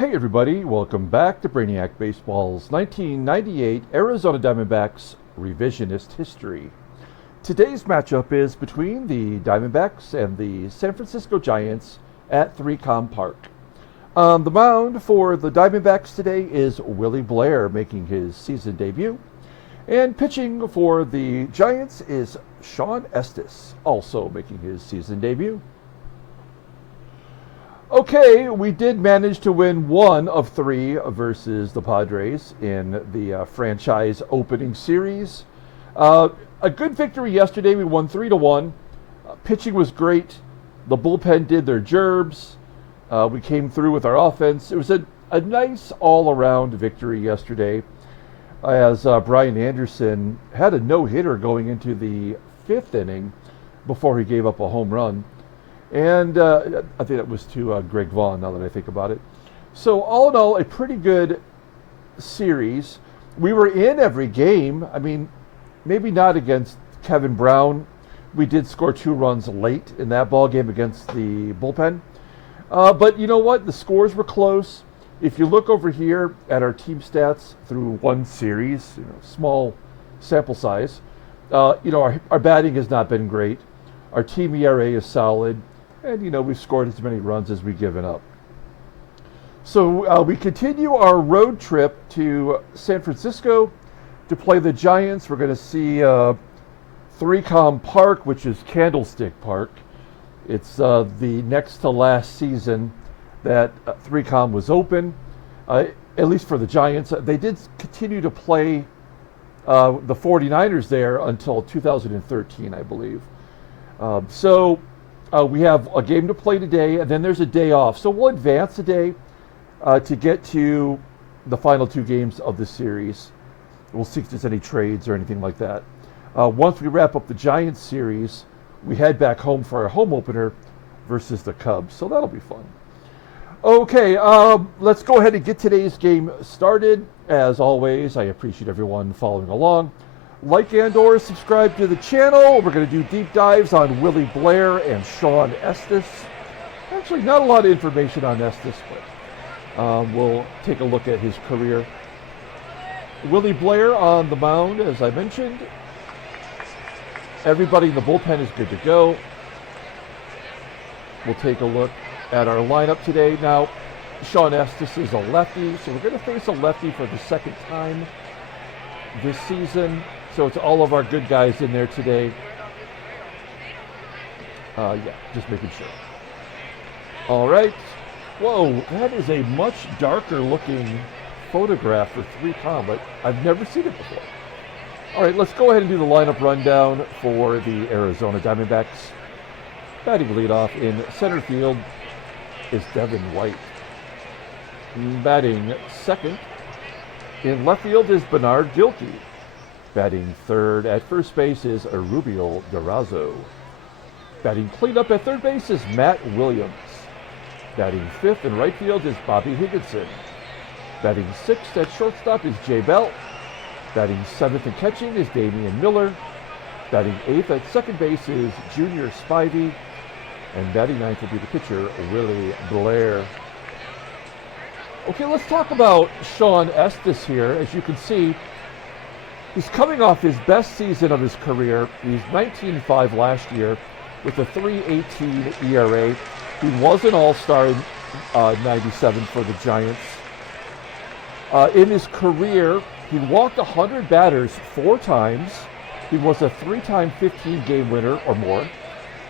Hey everybody, welcome back to Brainiac Baseball's 1998 Arizona Diamondbacks Revisionist History. Today's matchup is between the Diamondbacks and the San Francisco Giants at 3Com Park. On the mound for the Diamondbacks today is Willie Blair making his season debut. And pitching for the Giants is Shawn Estes, also making his season debut. Okay, we did manage to win one of three versus the Padres in the franchise opening series. A good victory yesterday. We won 3-1. Pitching was great. The bullpen did their gerbs. We came through with our offense. It was a nice all-around victory yesterday, as Brian Anderson had a no-hitter going into the fifth inning before he gave up a home run. And I think that was to Greg Vaughn, now that I think about it. So all in all, a pretty good series. We were in every game. I mean, maybe not against Kevin Brown. We did score 2 runs late in that ball game against the bullpen. But you know what? The scores were close. If you look over here at our team stats through one series, small sample size, our batting has not been great. Our team ERA is solid. And, we've scored as many runs as we've given up. So we continue our road trip to San Francisco to play the Giants. We're going to see 3Com Park, which is Candlestick Park. It's the next to last season that 3Com was open, at least for the Giants. They did continue to play the 49ers there until 2013, I believe. We have a game to play today, and then there's a day off. So we'll advance a day to get to the final 2 games of the series. We'll see if there's any trades or anything like that. Once we wrap up the Giants series, we head back home for our home opener versus the Cubs. So that'll be fun. Okay, let's go ahead and get today's game started. As always, I appreciate everyone following along. Like and or subscribe to the channel. We're going to do deep dives on Willie Blair and Shawn Estes. Actually, not a lot of information on Estes, but we'll take a look at his career. Willie Blair on the mound, as I mentioned. Everybody in the bullpen is good to go. We'll take a look at our lineup today. Now, Shawn Estes is a lefty, so we're going to face a lefty for the second time this season. So it's all of our good guys in there today. Just making sure. All right. Whoa, that is a much darker looking photograph for 3Com, but I've never seen it before. All right, let's go ahead and do the lineup rundown for the Arizona Diamondbacks. Batting leadoff in center field is Devon White. Batting second in left field is Bernard GILKEY. Batting third at first base is Erubiel DURAZO. Batting cleanup at third base is Matt Williams. Batting fifth in right field is Bobby Higginson. Batting sixth at shortstop is Jay Bell. Batting seventh and catching is Damian Miller. Batting eighth at second base is Junior Spivey. And batting ninth will be the pitcher, Willie Blair. Okay, let's talk about Shawn Estes here. As you can see, he's coming off his best season of his career. He's 19-5 last year with a 3.18 ERA. He was an all-star in 97 for the Giants. In his career, he walked 100 batters 4 times. He was a 3-time 15-game winner or more.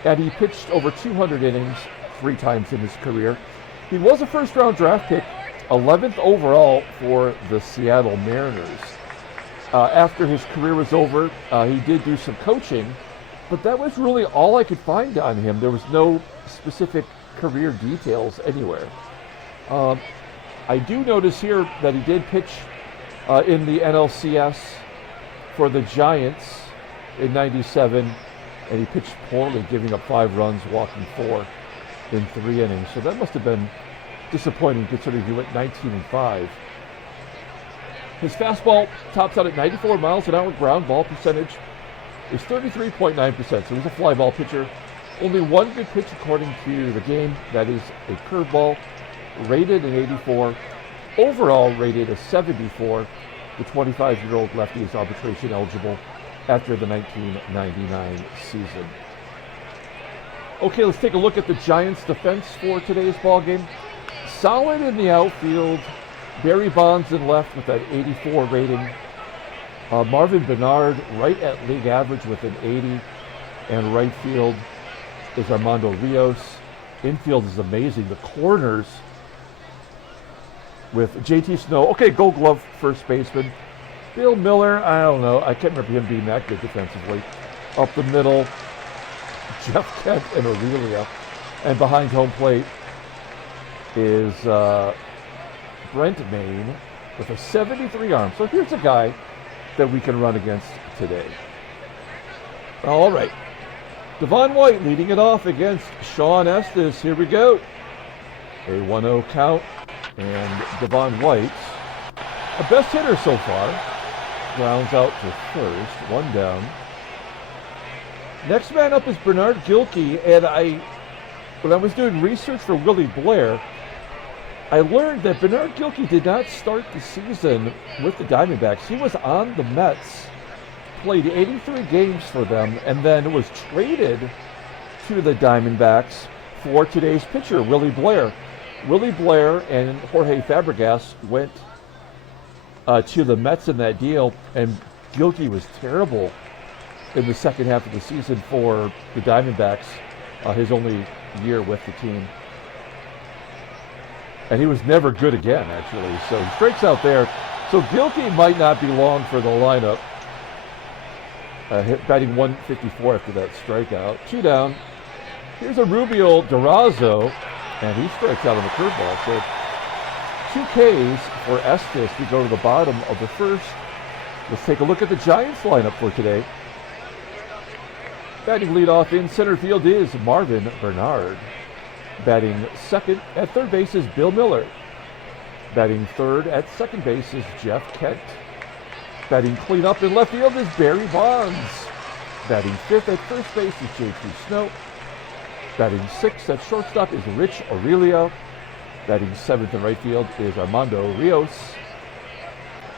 And he pitched over 200 innings 3 times in his career. He was a first-round draft pick, 11th overall for the Seattle Mariners. After his career was over, he did do some coaching, but that was really all I could find on him. There was no specific career details anywhere. I do notice here that he did pitch in the NLCS for the Giants in 97, and he pitched poorly, giving up 5 runs, walking 4 in 3 innings. So that must have been disappointing considering he went 19-5. His fastball tops out at 94 miles an hour. Ground ball percentage is 33.9%. So he's a fly ball pitcher. Only one good pitch according to the game. That is a curveball. rated an 84, overall rated a 74. The 25-year-old lefty is arbitration eligible after the 1999 season. Okay, let's take a look at the Giants' defense for today's ball game. Solid in the outfield. Barry Bonds in left with that 84 rating. Marvin Bernard right at league average with an 80. And right field is Armando Rios. Infield is amazing. The corners with JT Snow. Okay, Gold Glove first baseman. Bill Miller, I don't know. I can't remember him being that good defensively. Up the middle, Jeff Kent and Aurelia. And behind home plate is Brent MAYNE with a 73 arm. So here's a guy that we can run against today. All right. Devon White leading it off against Shawn Estes. Here we go. A 1-0 count. And Devon White, a best hitter so far, grounds out to first, one down. Next man up is Bernard GILKEY, and when I was doing research for Willie Blair, I learned that Bernard GILKEY did not start the season with the Diamondbacks. He was on the Mets, played 83 games for them, and then was traded to the Diamondbacks for today's pitcher, Willie Blair. Willie Blair and Jorge Fabregas went to the Mets in that deal, and GILKEY was terrible in the second half of the season for the Diamondbacks, his only year with the team. And he was never good again, actually. So he strikes out there. So GILKEY might not be long for the lineup. Batting 154 after that strikeout. Two down. Here's Erubiel DURAZO, and he strikes out on the curveball. So 2 Ks for Estes. We go to the bottom of the first. Let's take a look at the Giants lineup for today. Batting leadoff in center field is Marvin Bernard. Batting second at third base is Bill Miller. Batting third at second base is Jeff Kent. Batting cleanup in left field is Barry Bonds. Batting fifth at first base is JT Snow. Batting sixth at shortstop is Rich Aurelia. Batting seventh in right field is Armando Rios.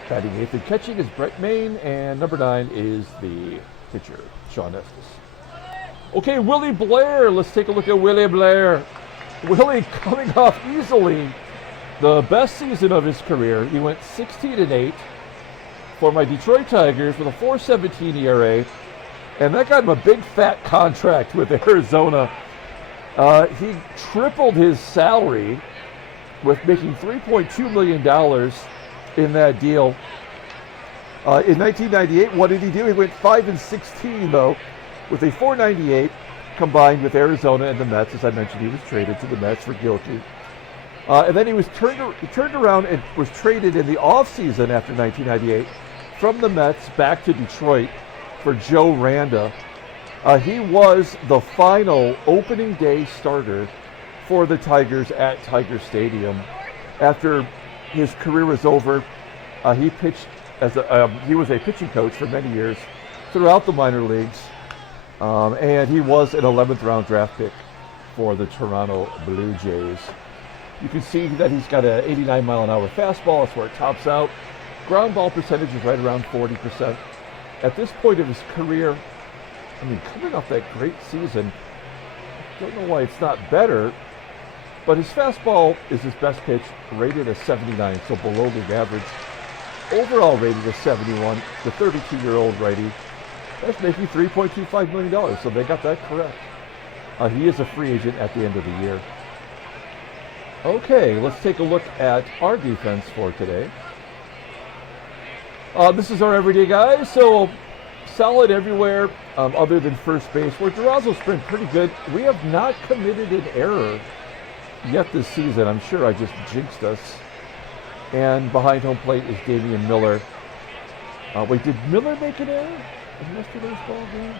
Batting eighth and catching is Brent MAYNE, and number 9 is the pitcher, Shawn Estes. Okay, Willie Blair. Let's take a look at Willie Blair. Willie coming off easily the best season of his career. He went 16-8 for my Detroit Tigers with a 4.17 ERA, and that got him a big fat contract with Arizona. He tripled his salary with making $3.2 million in that deal. In 1998, what did he do? He went 5-16 though, with a 4.98 combined with Arizona and the Mets. As I mentioned, he was traded to the Mets for GILKEY. And then he turned around and was traded in the offseason after 1998 from the Mets back to Detroit for Joe Randa. He was the final opening day starter for the Tigers at Tiger Stadium. After his career was over, he pitched as he was a pitching coach for many years throughout the minor leagues, and he was an 11th round draft pick for the Toronto Blue Jays. You can see that he's got an 89 mile an hour fastball. That's where it tops out. Ground ball percentage is right around 40%. At this point of his career, I mean, coming off that great season, I don't know why it's not better, but his fastball is his best pitch, rated as 79, so below league average. Overall rated as 71. The 32-year-old righty, that's making $3.25 million, so they got that correct. He is a free agent at the end of the year. Okay, let's take a look at our defense for today. This is our everyday guys, so solid everywhere other than first base, where DURAZO's been pretty good. We have not committed an error yet this season. I'm sure I just jinxed us. And behind home plate is Damian Miller. Wait, did Miller make an error in yesterday's ball game?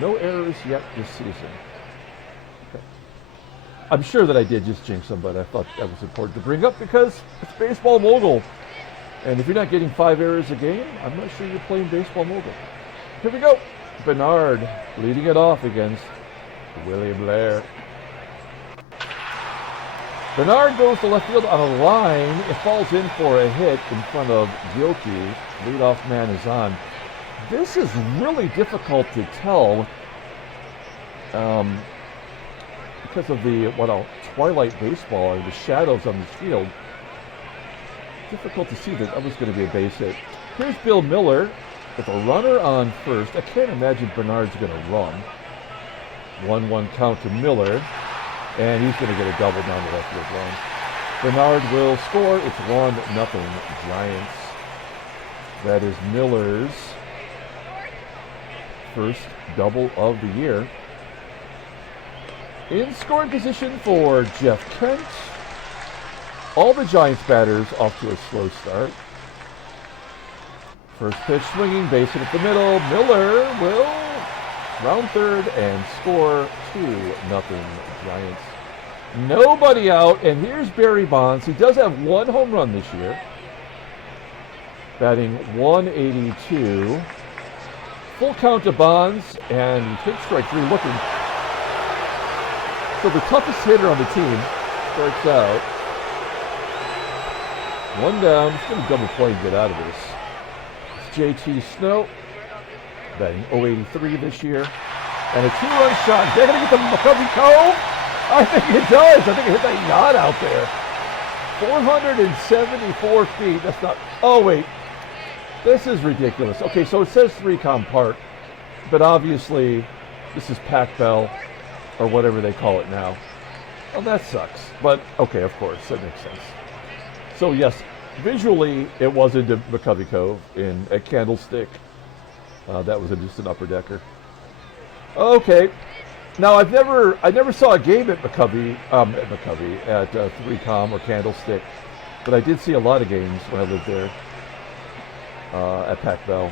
No errors yet this season. Okay. I'm sure that I did just jinx him, but I thought that was important to bring up because it's Baseball Mogul. And if you're not getting 5 errors a game, I'm not sure you're playing Baseball Mogul. Here we go. Bernard leading it off against Willie Blair. Bernard goes to left field on a line. It falls in for a hit in front of GILKEY. Leadoff man is on. This is really difficult to tell because of the twilight baseball and the shadows on the field. Difficult to see that was going to be a base hit. Here's Bill Miller with a runner on first. I can't imagine Bernard's going to run. 1-1 count to Miller, and he's going to get a double down the left field line. Bernard will score. It's 1-0 Giants. That is Miller's first double of the year. In scoring position for Jeff Kent. All the Giants batters off to a slow start. First pitch swinging, base hit at the middle. Miller will round third and score 2-0 Giants. Nobody out, and here's Barry Bonds. He does have one home run this year. Batting 182. Full count to Bonds, and he takes strike three looking. So the toughest hitter on the team strikes out. One down. He's going to double play and get out of this. It's JT Snow, batting 083 this year. And a two-run shot. Is that going to get the McCovey Cove? I think it does. I think it hit that yacht out there. 474 feet. That's not... Oh, wait. This is ridiculous. Okay, so it says 3Com Park, but obviously this is Pac Bell or whatever they call it now. Well, that sucks. But, okay, of course, that makes sense. So, yes, visually, it was into McCovey Cove at Candlestick. That was just an upper decker. Okay. Now, I never saw a game at McCovey, at 3Com or Candlestick, but I did see a lot of games when I lived there at Pac Bell.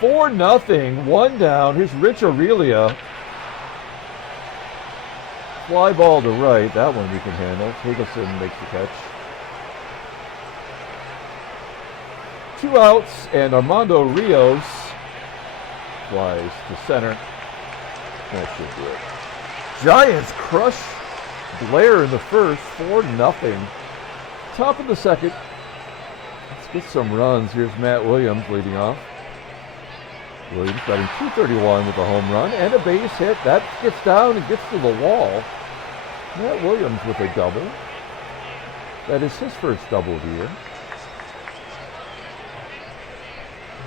4-0, one down. Here's Rich Aurelia. Fly ball to right. That one we can handle. Higginson makes the catch. 2 outs, and Armando RIOS flies to center. That should do it. Giants crush Blair in the first, 4-0. Top of the second. Let's get some runs. Here's Matt Williams leading off. Williams batting 231 with a home run and a base hit. That gets down and gets to the wall. Matt Williams with a double. That is his first double of the year.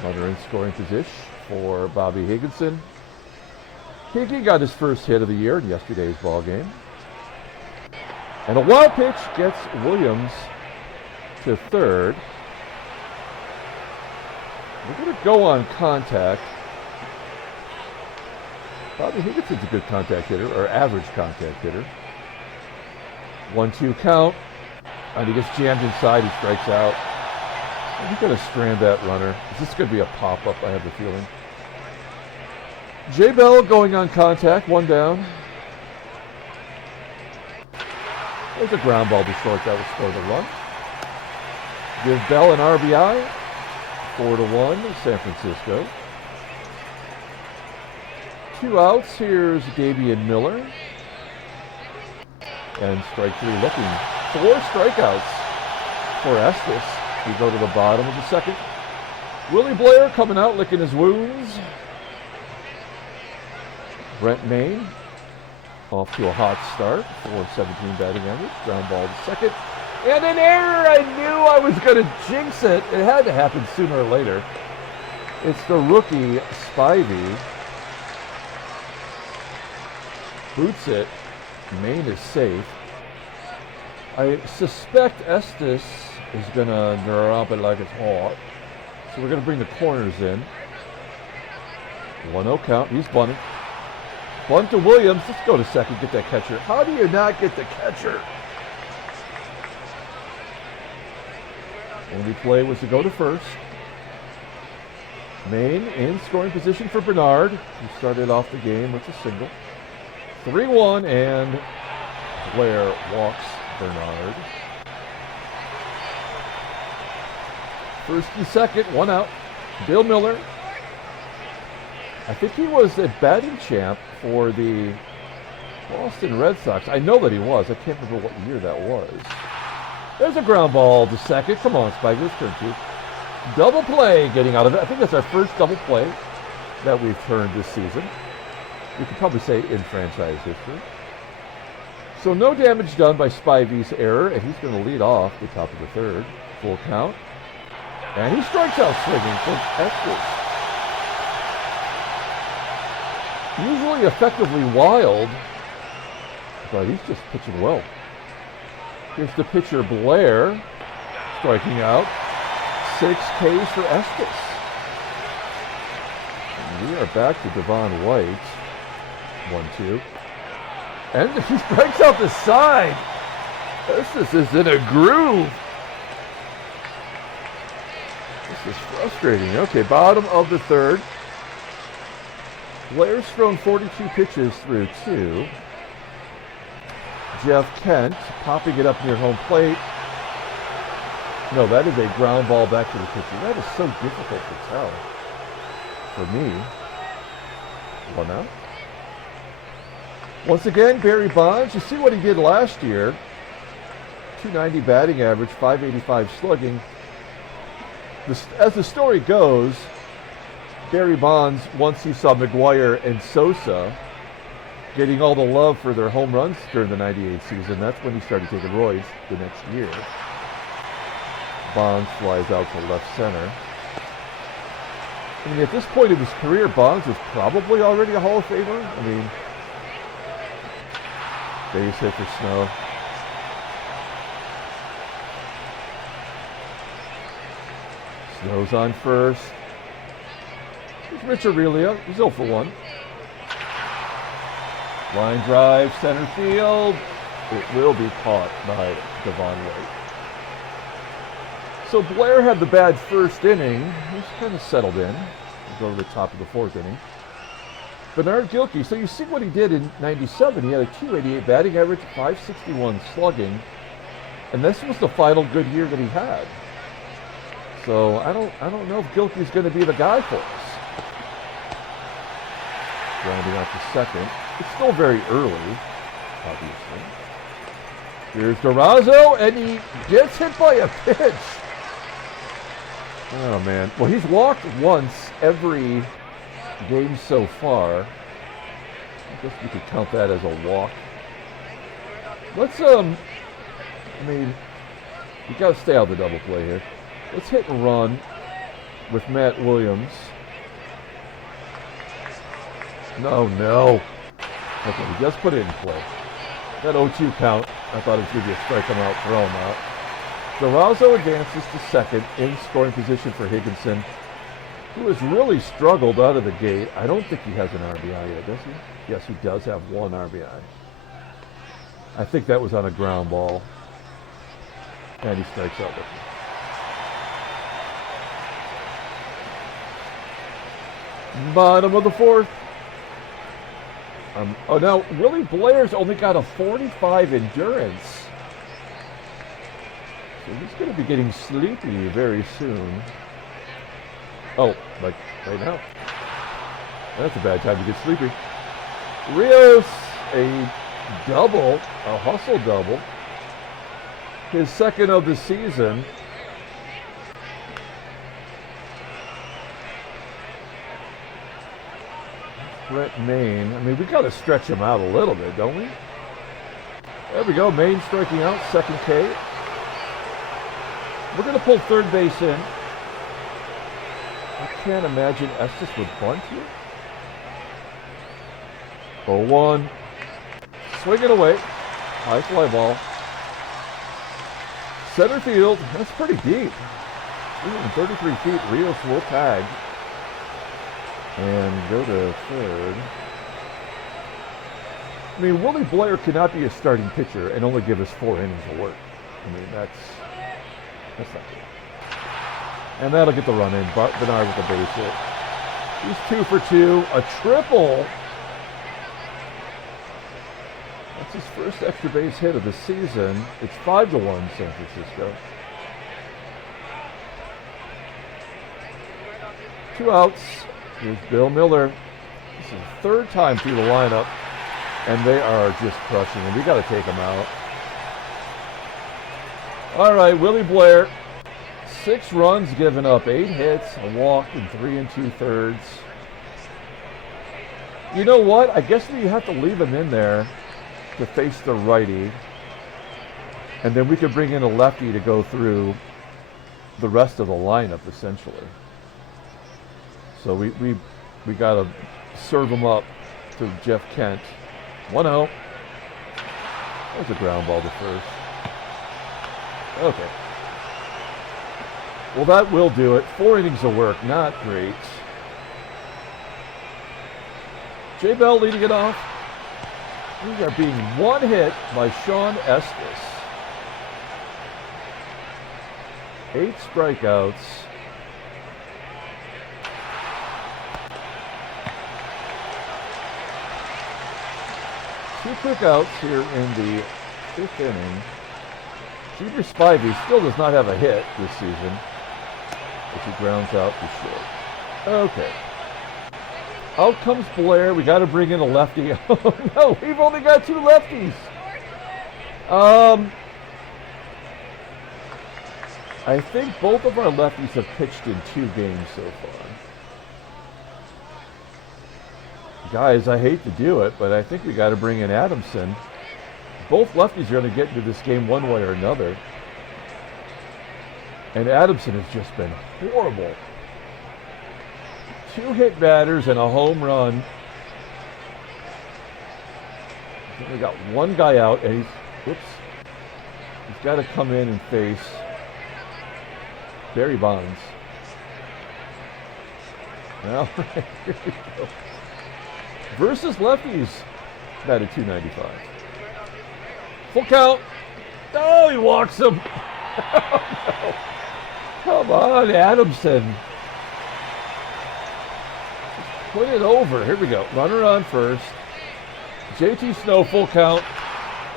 Runner in scoring position for Bobby Higginson. Higgy got his first hit of the year in yesterday's ball game. And a wild pitch gets Williams to third. We're going to go on contact. Bobby Higginson's a good contact hitter, or average contact hitter. 1-2 count. And he gets jammed inside, he strikes out. He's going to strand that runner. Is this going to be a pop-up? I have the feeling. J. Bell going on contact, one down. There's a ground ball to short that will score the run. Give Bell an RBI. 4-1, San Francisco. 2 outs. Here's Damian Miller. And strike three looking. 4 strikeouts for Estes. We go to the bottom of the second. Willie Blair coming out licking his wounds. Brent MAYNE off to a hot start. 417 batting average. Ground ball to second. And an error! I knew I was going to jinx it. It had to happen sooner or later. It's the rookie, SPIVEY. Boots it. MAYNE is safe. I suspect Estes is going to drop it like it's hot. So we're going to bring the corners in. 1-0 count. He's bunting. Bunt to Williams. Let's go to second, get that catcher. How do you not get the catcher? Only play was to go to first. MAYNE in scoring position for Bernard, who started off the game with a single. 3-1, and Blair walks Bernard. First and second, 1 out. Bill Miller. I think he was a batting champ for the Boston Red Sox. I know that he was. I can't remember what year that was. There's a ground ball to second. Come on, Spivey. Let's turn two. Double play getting out of it. I think that's our first double play that we've turned this season. We could probably say in franchise history. So no damage done by Spivey's error, and he's going to lead off the top of the third. Full count. And he strikes out swinging from Estes. Usually effectively wild, but he's just pitching well. Here's the pitcher, Blair, striking out. 6 Ks for Estes. And we are back to Devon White. 1-2. And he strikes out the side. Estes is in a groove. This is frustrating. Okay, bottom of the third. Blair's thrown 42 pitches through 2. Jeff Kent popping it up near home plate. No, that is a ground ball back to the pitcher. That is so difficult to tell for me. 1 out. Once again, Barry Bonds, you see what he did last year. 290 batting average, 585 slugging. As the story goes, Barry Bonds, once he saw McGuire and Sosa getting all the love for their home runs during the 98 season, that's when he started taking roids the next year. Bonds flies out to left center. I mean, at this point of his career, Bonds is probably already a Hall of Famer. I mean, base hit for Snow. Snow's on first. Here's Rich Aurelia. He's 0 for 1. Line drive, center field. It will be caught by Devon White. So Blair had the bad first inning. He's kind of settled in. We'll go to the top of the 4th inning. Bernard Gilkey, so you see what he did in 97. He had a 288 batting average, 561 slugging. And this was the final good year that he had. So I don't know if Gilkey's going to be the guy for us. Rounding out to second. It's still very early, obviously. Here's DURAZO, and he gets hit by a pitch. Oh, man. Well, he's walked once every game so far. I guess we could count that as a walk. Let's, I mean, you got to stay out of the double play here. Let's hit and run with Matt Williams. No. Okay, he just put it in play. That 0-2 count, I thought it was going to be a strike him out, throw him out. DURAZO advances to second in scoring position for Higginson, who has really struggled out of the gate. I don't think he has an RBI yet, does he? Yes, he does have 1 RBI. I think that was on a ground ball. And he strikes out with it. Bottom of the 4th. Oh, now, Willie Blair's only got a 45 endurance. So he's going to be getting sleepy very soon. Oh, like right now. That's a bad time to get sleepy. RIOS, a double, a hustle double. His second of the season. Brent MAYNE. I mean, we got to stretch him out a little bit, don't we? There we go. MAYNE striking out, 2nd K. We're going to pull third base in. I can't imagine Estes would bunt here. 0-1. Swing it away. High fly ball. Center field. That's pretty deep. 333 feet. RIOS will tag. And go to third. I mean, Willie Blair cannot be a starting pitcher and only give us 4 innings of work. I mean, that's not good. And that'll get the run in. Bernard with the base hit. He's 2 for 2. A triple. That's his first extra base hit of the season. It's 5-1 San Francisco. 2 outs. Here's Bill Miller. This is the 3rd time through the lineup. And they are just crushing him. We got to take them out. All right, Willie Blair. 6 runs given up, 8 hits, a walk in 3 2/3. You know what? I guess we have to leave him in there to face the righty. And then we could bring in a lefty to go through the rest of the lineup, essentially. So we got to serve him up to Jeff Kent. 1-0. That was a ground ball to first. Okay. Well, that will do it. 4 innings of work. Not great. J. Bell leading it off. We are being one hit by Shawn Estes. 8 strikeouts. Two quick outs here in the 5th inning. Junior Spivey still does not have a hit this season, which he grounds out to short. Okay. Out comes Blair. We got to bring in a lefty. Oh no, we've only got 2 lefties. I think both of our lefties have pitched in 2 games so far. Guys, I hate to do it, but I think we got to bring in Adamson. Both lefties are going to get into this game one way or another. And Adamson has just been horrible. 2 hit batters and a home run. We got 1 guy out, and he's got to come in and face Barry Bonds. Well, here we go. Versus lefties, batted .295. Full count. Oh, he walks him. Oh, no. Come on, Adamson. Put it over. Here we go. Runner on first. JT Snow, full count.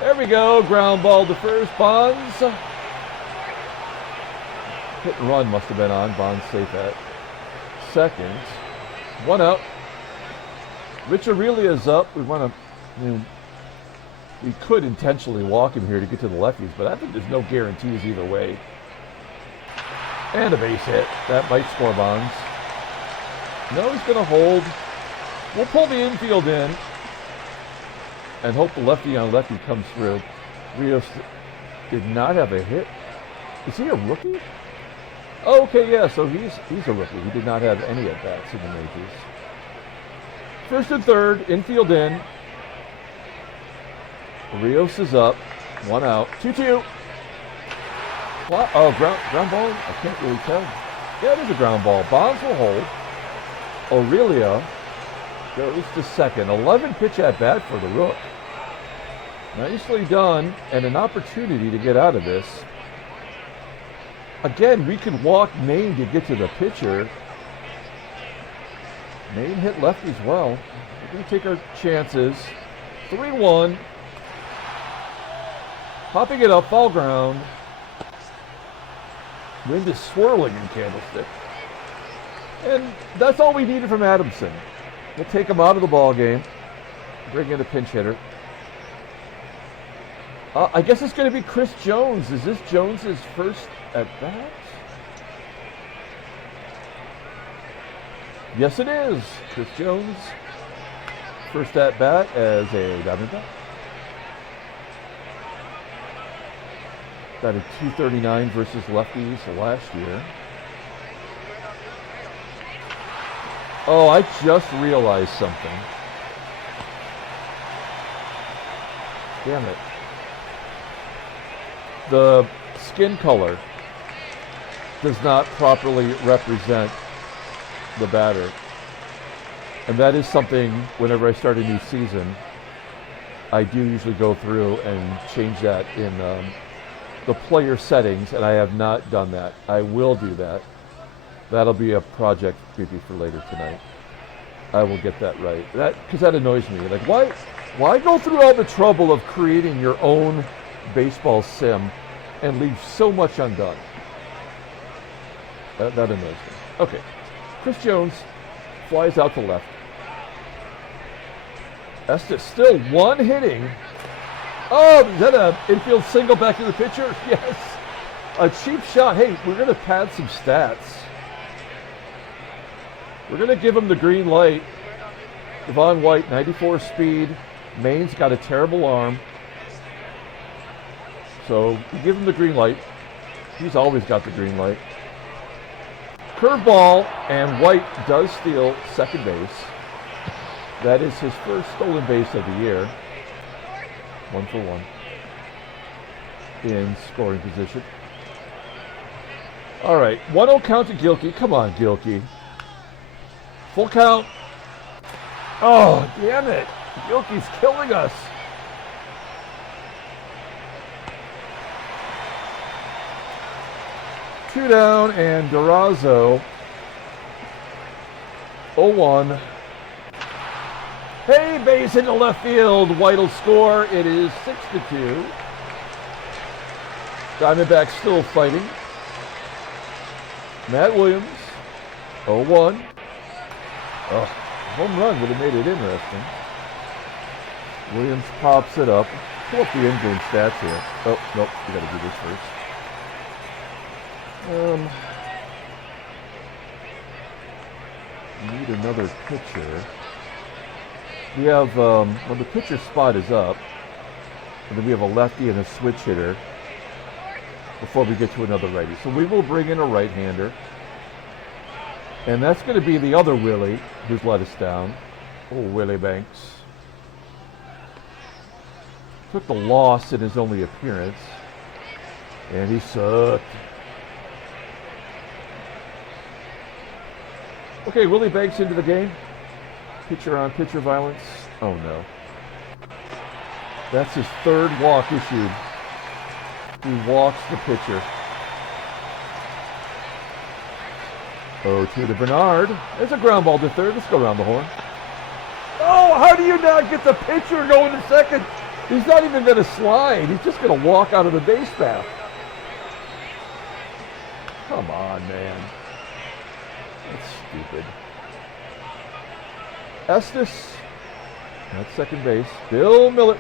There we go. Ground ball to first. Bonds. Hit and run must have been on. Bonds safe at second. 1 out. Rich Aurelia's up. We want to, we could intentionally walk him here to get to the lefties, but I think there's no guarantees either way. And a base hit. That might score Bonds. No, he's going to hold. We'll pull the infield in and hope the lefty on lefty comes through. Rios did not have a hit. Is he a rookie? Oh, okay, yeah, so he's a rookie. He did not have any at-bats in the majors. First and third, infield in. Rios is up. 1 out. 2-2. Oh, ground ball? I can't really tell. Yeah, it is a ground ball. Bonds will hold. Aurelia goes to second. 11 pitch at bat for the Rook. Nicely done, and an opportunity to get out of this. Again, we could walk Mayne to get to the pitcher. Mayne hit lefties well. We're going to take our chances. 3-1. Popping it up, foul ground. Wind is swirling in Candlestick. And that's all we needed from Adamson. We'll take him out of the ball game. Bring in a pinch hitter. I guess it's going to be Chris Jones. Is this Jones's first at bat? Yes, it is. Chris Jones, first at bat as a Diamondback. Batted .239 versus lefties last year. Oh, I just realized something. Damn it. The skin color does not properly represent the batter. And that is something, whenever I start a new season, I do usually go through and change that in the player settings, and I have not done that. I will do that. That'll be a project maybe for later tonight. I will get that right. Because that annoys me. Like, why go through all the trouble of creating your own baseball sim and leave so much undone? That annoys me. Okay. Chris Jones flies out to left. Estes still one hitting. Oh, is that an infield single back to the pitcher? Yes. A cheap shot. Hey, we're going to pad some stats. We're going to give him the green light. Devon White, 94 speed. Mayne's got a terrible arm. So we give him the green light. He's always got the green light. Curveball, and White does steal second base. That is his first stolen base of the year. 1 for 1 in scoring position. All right, 1-0 count to GILKEY. Come on, GILKEY. Full count. Oh, damn it. GILKEY's killing us. Two down, and DURAZO 0-1. Hey, base into left field. White will score. It is 6-2. Diamondbacks still fighting. Matt Williams, 0-1. Oh, home run would have made it interesting. Williams pops it up. Pull up the in-game stats here. Oh, nope, we got to do this first. Need another pitcher. We have, well, the pitcher spot is up. And then we have a lefty and a switch hitter before we get to another righty. So we will bring in a right-hander. And that's going to be the other Willie who's let us down. Oh, Willie Banks. Took the loss in his only appearance. And he sucked. Okay, Willie Banks into the game. Pitcher on pitcher violence. Oh no. That's his third walk issued. He walks the pitcher. 0-2 to Bernard. There's a ground ball to third. Let's go around the horn. Oh, how do you not get the pitcher going to second? He's not even going to slide. He's just going to walk out of the base path. Come on, man. That's stupid. Estes at second base. Bill Miller.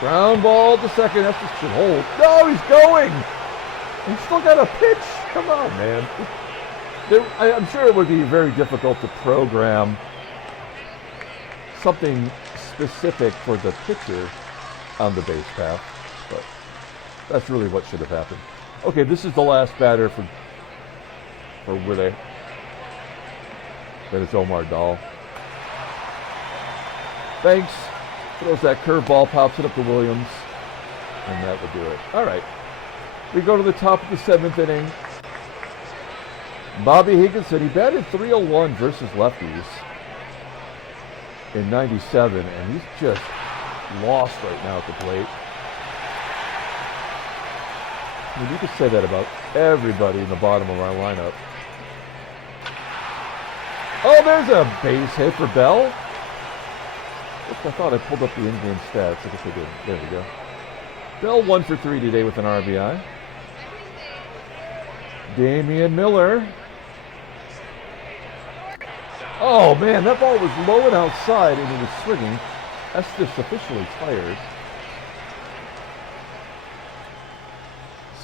Ground ball to second. Estes should hold. No, he's going. He's still got a pitch. Come on, man. I'm sure it would be very difficult to program something specific for the pitcher on the base path, but that's really what should have happened. Okay, this is the last batter for Willie. That is Omar Dahl. Banks throws that curveball, pops it up to Williams, and that will do it. All right. We go to the top of the 7th inning. Bobby Higginson, he batted .301 versus lefties in 97, and he's just lost right now at the plate. I mean, you could say that about everybody in the bottom of our lineup. Oh, there's a base hit for Bell. Oops, I thought I pulled up the in-game stats. I guess I did. There we go. Bell 1 for 3 today with an RBI. Damian Miller. Oh, man, that ball was low and outside, and he was swinging. Estes officially tired.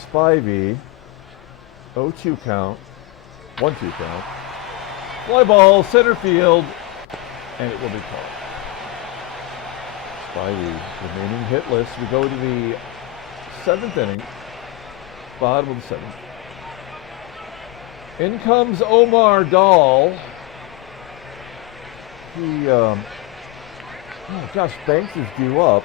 Spivey. 0-2 count. 1-2 count. Fly ball, center field, and it will be caught. Spivey remaining hitless. We go to the 7th inning. Bottom of the 7th. In comes Omar Dahl. He, oh gosh, Banks is due up.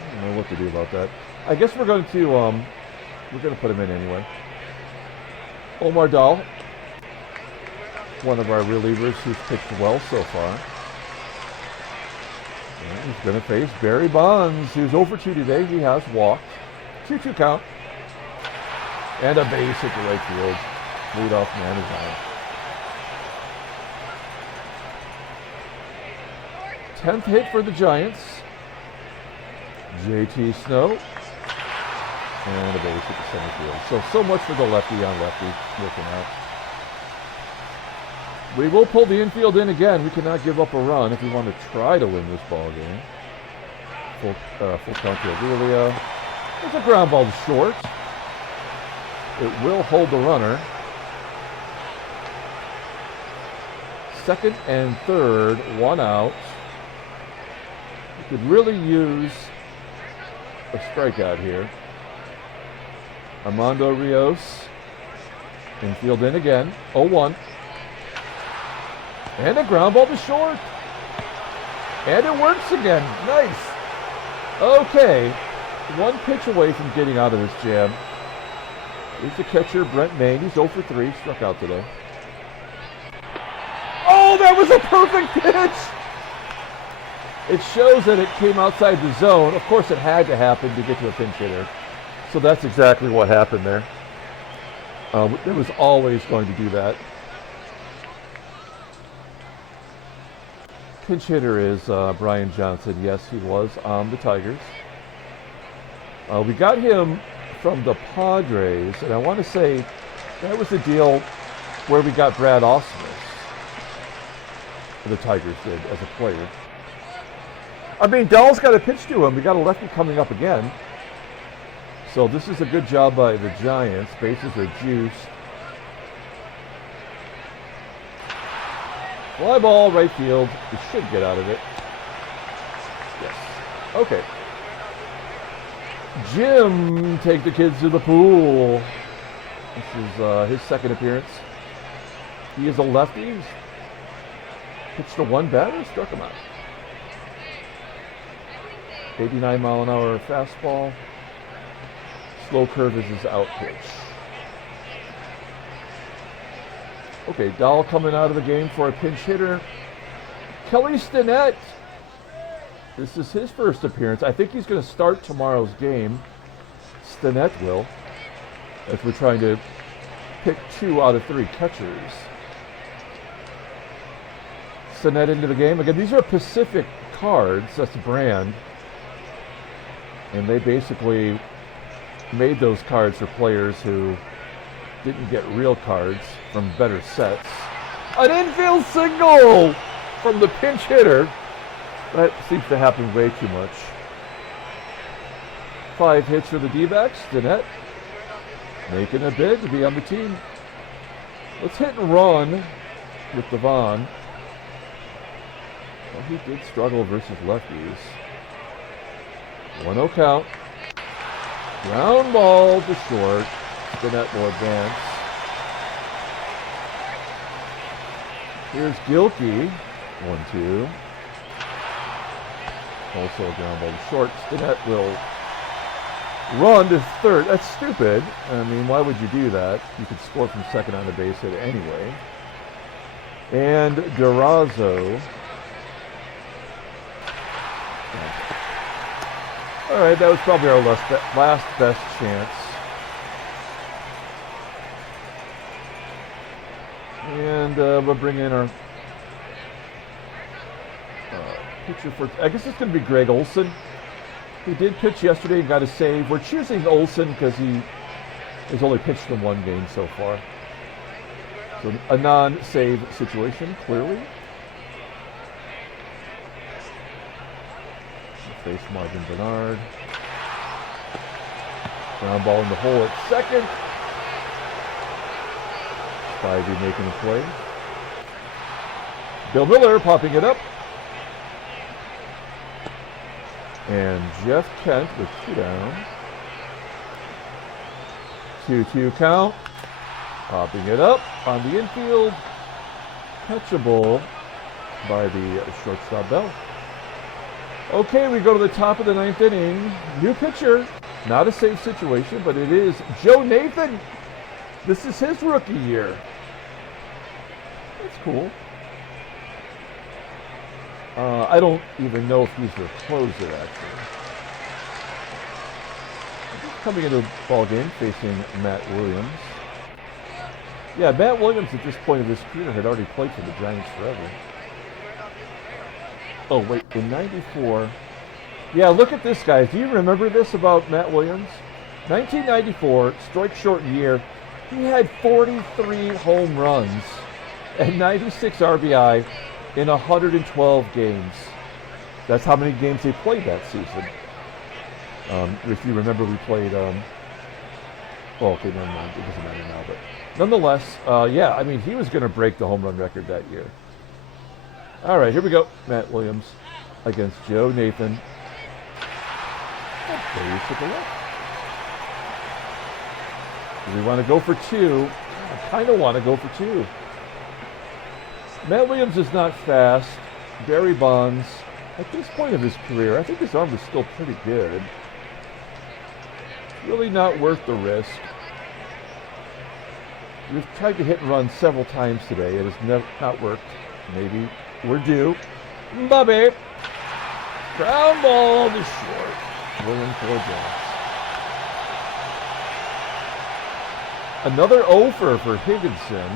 I don't know what to do about that. I guess we're going to put him in anyway. Omar Dahl, one of our relievers who's pitched well so far. And he's going to face Barry Bonds, who's over 2 today. He has walked. 2-2 count. And a base hit to right field. Leadoff man is on. 10th hit for the Giants. JT Snow. And a base hit to center field. So much for the lefty on lefty working out. We will pull the infield in again. We cannot give up a run if we want to try to win this ball game. Full count to AURILIA. There's a ground ball to short. It will hold the runner. Second and third, 1 out. We could really use a strikeout here. Armando RIOS. Infield in again. 0-1. And a ground ball to short. And it works again. Nice. Okay. 1 pitch away from getting out of this jam. Here's the catcher, Brent MAYNE. He's 0 for 3. Struck out today. Oh, that was a perfect pitch. It shows that it came outside the zone. Of course, it had to happen to get to a pinch hitter. So that's exactly what happened there. It was always going to do that. Pinch hitter is Brian Johnson. Yes, he was on the Tigers. We got him from the Padres, and I want to say that was the deal where we got Brad Ausmus. The Tigers did as a player. I mean, Dell's got a pitch to him. We got a lefty coming up again. So this is a good job by the Giants. Bases are juiced. Fly ball, right field. We should get out of it. Yes. Okay. Jim, take the kids to the pool. This is his second appearance. He is a lefty. He's pitched to 1 batter, struck him out. 89-mile-an-hour fastball. Slow curve is his out pitch. Okay, Dahl coming out of the game for a pinch hitter. Kelly Stinnett. This is his first appearance. I think he's going to start tomorrow's game. Stinnett will, as we're trying to pick 2 out of 3 catchers. Stinnett into the game. Again, these are Pacific cards. That's the brand. And they basically made those cards for players who didn't get real cards from better sets. An infield single from the pinch hitter. That seems to happen way too much. 5 hits for the D-backs. Stinnett making a bid to be on the team. Let's hit and run with Devon. Well, he did struggle versus lefties. 1-0 count. Ground ball to short. Stinnett will advance. Here's GILKEY. 1-2. Also a ground ball to short. Stinnett will run to third. That's stupid. I mean, why would you do that? You could score from second on a base hit anyway. And DURAZO. All right, that was probably our last best chance. And we'll bring in our pitcher for, I guess it's going to be Greg Olson. He did pitch yesterday and got a save. We're choosing Olson because he has only pitched in 1 game so far. So a non-save situation, clearly. Face Marvin Bernard. Ground ball in the hole at second. Spivey making a play. Bill Miller popping it up. And Jeff Kent with 2 down. 2-2 count. Popping it up on the infield. Catchable by the shortstop Bell. Okay, we go to the top of the 9th inning. New pitcher. Not a safe situation, but it is Joe Nathan. This is his rookie year. That's cool. I don't even know if he's the closer, actually. Coming into the ball game facing Matt Williams. Yeah, Matt Williams at this point of his career had already played for the Giants forever. Oh, wait, in 94. Yeah, look at this, guys. Do you remember this about Matt Williams? 1994, strike short year. He had 43 home runs and 96 RBI in 112 games. That's how many games they played that season. If you remember, we played, well, okay, never mind, it doesn't matter now, but nonetheless, yeah, I mean, he was going to break the home run record that year. All right, here we go. Matt Williams against Joe Nathan. Base at the left. Do we want to go for two? I kind of want to go for two. Matt Williams is not fast. Barry Bonds, at this point of his career, I think his arm is still pretty good. Really not worth the risk. We've tried to hit and run several times today. It has not worked. Maybe we're due. Bobby. Ground ball to short. William Jones. Another over for Higginson.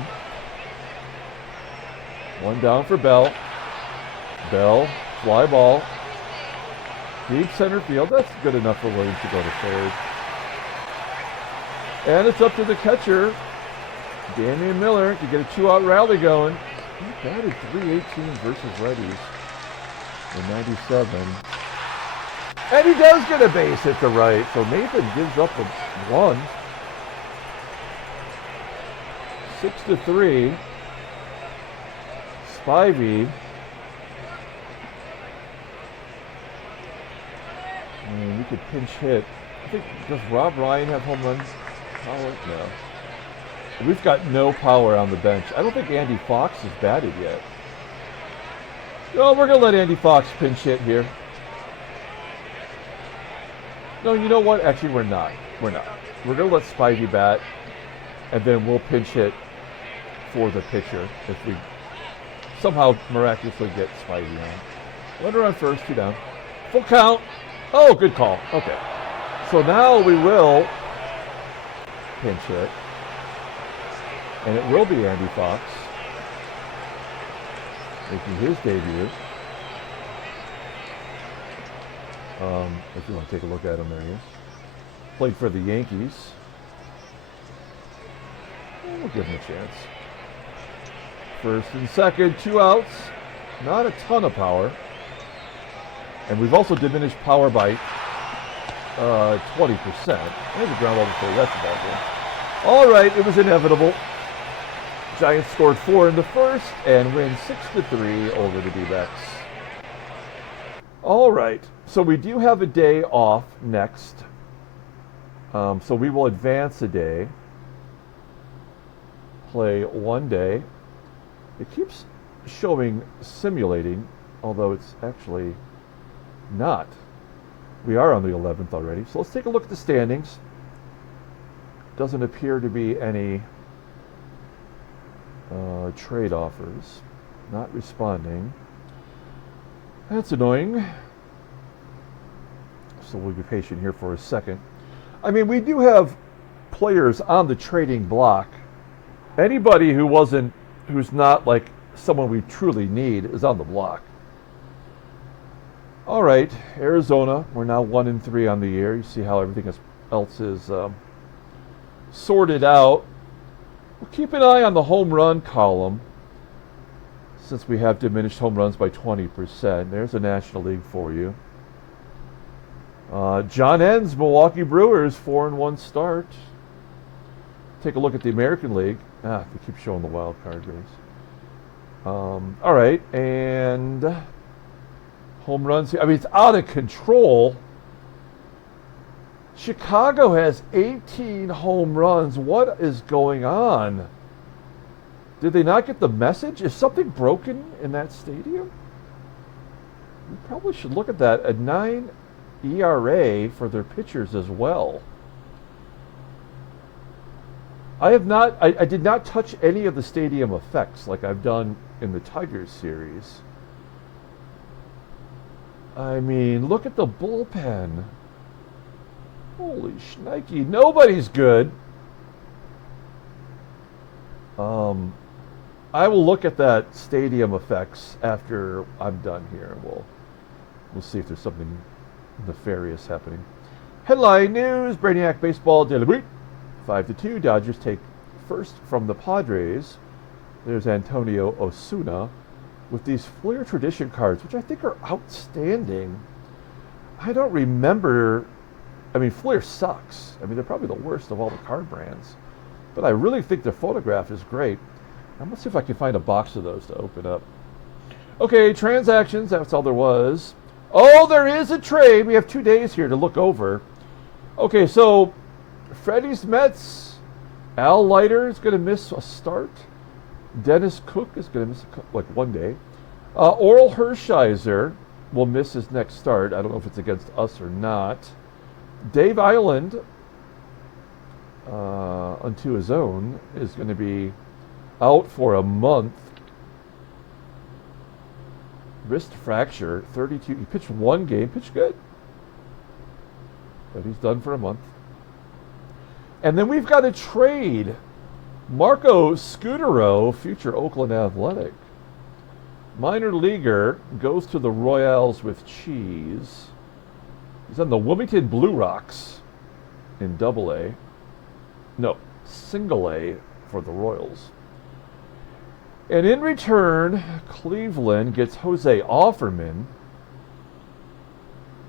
One down for Bell. Bell, fly ball. Deep center field. That's good enough for Williams to go to third. And it's up to the catcher, Damian Miller, to get a 2-out rally going. He batted .318 versus righties in 97. And he does get a base hit to right, so Nathan gives up a one. 6-3. Spivey. And we could pinch hit. I think, does Rob Ryan have home runs? Power? No. We've got no power on the bench. I don't think Andy Fox has batted yet. No, we're going to let Andy Fox pinch hit here. No, you know what? Actually, we're not. We're not. We're going to let Spivey bat, and then we'll pinch hit for the pitcher if we somehow miraculously get Spivey on. Runner on first, 2 down. Full count. Oh, good call. Okay. So now we will pinch hit. And it will be Andy Fox making his debut. If you want to take a look at him, there he is. Played for the Yankees. We'll give him a chance. First and second, 2 outs. Not a ton of power. And we've also diminished power by 20%. There's a ground ball to third. That's a ball game. All right, it was inevitable. Giants scored 4 in the first and win 6-3 over the D-backs. All right, so we do have a day off next. So we will advance a day. Play 1 day. It keeps showing simulating, although it's actually not. We are on the 11th already. So let's take a look at the standings. Doesn't appear to be any trade offers. Not responding. That's annoying. So we'll be patient here for a second. I mean, we do have players on the trading block. Anybody who's not like someone we truly need is on the block. All right, Arizona, we're now 1-3 on the year. You see how everything else is sorted out. We'll keep an eye on the home run column since we have diminished home runs by 20%. There's a National League for you. John N's Milwaukee Brewers, 4-1 start. Take a look at the American League. They keep showing the wild card race. All right, and home runs. I mean, it's out of control. Chicago has 18 home runs. What is going on? Did they not get the message? Is something broken in that stadium? We probably should look at that. A 9 ERA for their pitchers as well. I did not touch any of the stadium effects like I've done in the Tigers series. I mean, look at the bullpen. Holy shnikey, nobody's good. I will look at that stadium effects after I'm done here. We'll see if there's something nefarious happening. Headline news: Brainiac baseball daily week. 5-2. Dodgers take first from the Padres. There's Antonio Osuna with these Flair Tradition cards, which I think are outstanding. I don't remember. I mean, Flair sucks. I mean, they're probably the worst of all the card brands. But I really think their photograph is great. I'm going to see if I can find a box of those to open up. Okay, transactions. That's all there was. Oh, there is a trade. We have 2 days here to look over. Okay, so Freddie's Mets. Al Leiter is going to miss a start. Dennis Cook is going to miss like 1 day. Oral Hershiser will miss his next start. I don't know if it's against us or not. Dave Island, unto his own, is going to be out for a month. Wrist fracture, 32. He pitched 1 game, pitched good. But he's done for a month. And then we've got a trade. Marco Scutero, future Oakland Athletic. Minor leaguer goes to the Royals with cheese. He's on the Wilmington Blue Rocks in Double-A. No, Single-A for the Royals. And in return, Cleveland gets Jose Offerman.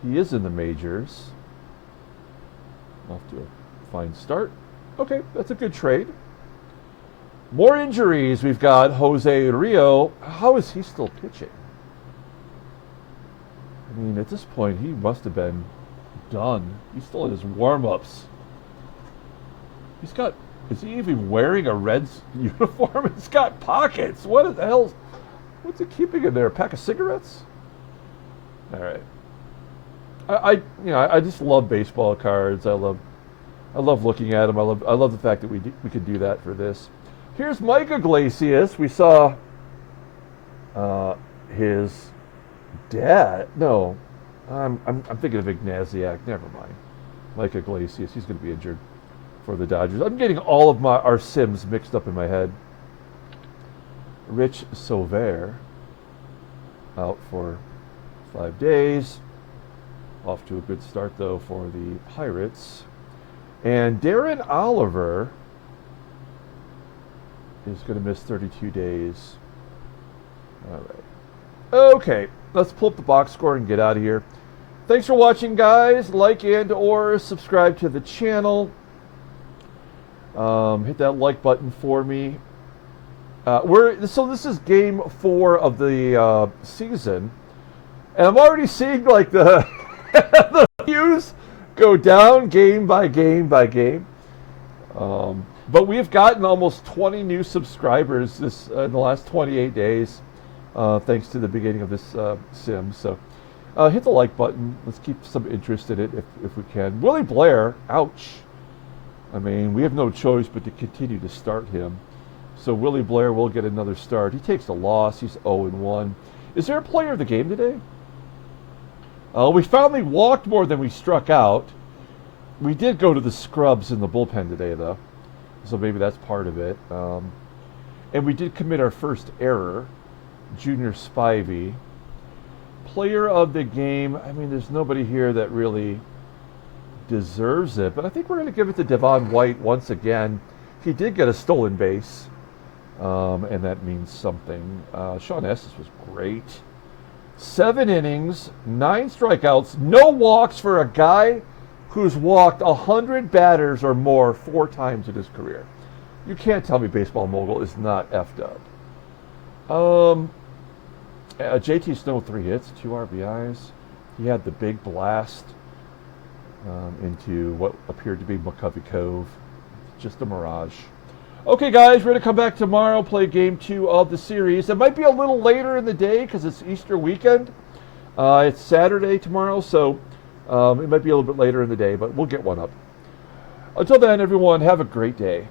He is in the majors. Off to a fine start. Okay, that's a good trade. More injuries. We've got Jose Rio. How is he still pitching? I mean, at this point, he must have been done. He's still in his warm-ups. He's got... Is he even wearing a Reds uniform? It's got pockets. What the hell? What's he keeping in there? A pack of cigarettes? All right. I just love baseball cards. I love looking at them. I love the fact that we could do that for this. Here's Mike Iglesias. We saw his dad. No, I'm thinking of Ignaziak. Never mind. Mike Iglesias. He's going to be injured for the Dodgers. I'm getting all of our Sims mixed up in my head. Rich Sauvere out for 5 days. Off to a good start, though, for the Pirates. And Darren Oliver is going to miss 32 days. All right. Okay, let's pull up the box score and get out of here. Thanks for watching, guys. Like and or subscribe to the channel. Hit that like button for me. So this is game 4 of the season, and I'm already seeing like the the views go down game by game by game. But we've gotten almost 20 new subscribers in the last 28 days, thanks to the beginning of this sim. So hit the like button. Let's keep some interest in it if we can. Willie Blair, ouch. I mean, we have no choice but to continue to start him. So Willie Blair will get another start. He takes the loss. He's 0-1. Is there a player of the game today? We finally walked more than we struck out. We did go to the scrubs in the bullpen today, though. So maybe that's part of it. And we did commit our first error. Junior Spivey. Player of the game. I mean, there's nobody here that really deserves it, but I think we're going to give it to Devon White once again. He did get a stolen base, and that means something. Shawn Estes was great. 7 innings, 9 strikeouts, no walks for a guy who's walked 100 batters or more 4 times in his career. You can't tell me Baseball Mogul is not effed up. JT Snow 3 hits, 2 RBIs. He had the big blast into what appeared to be McCovey Cove. Just a mirage. Okay, guys, we're going to come back tomorrow, play game 2 of the series. It might be a little later in the day because it's Easter weekend. It's Saturday tomorrow, so it might be a little bit later in the day, but we'll get one up. Until then, everyone, have a great day.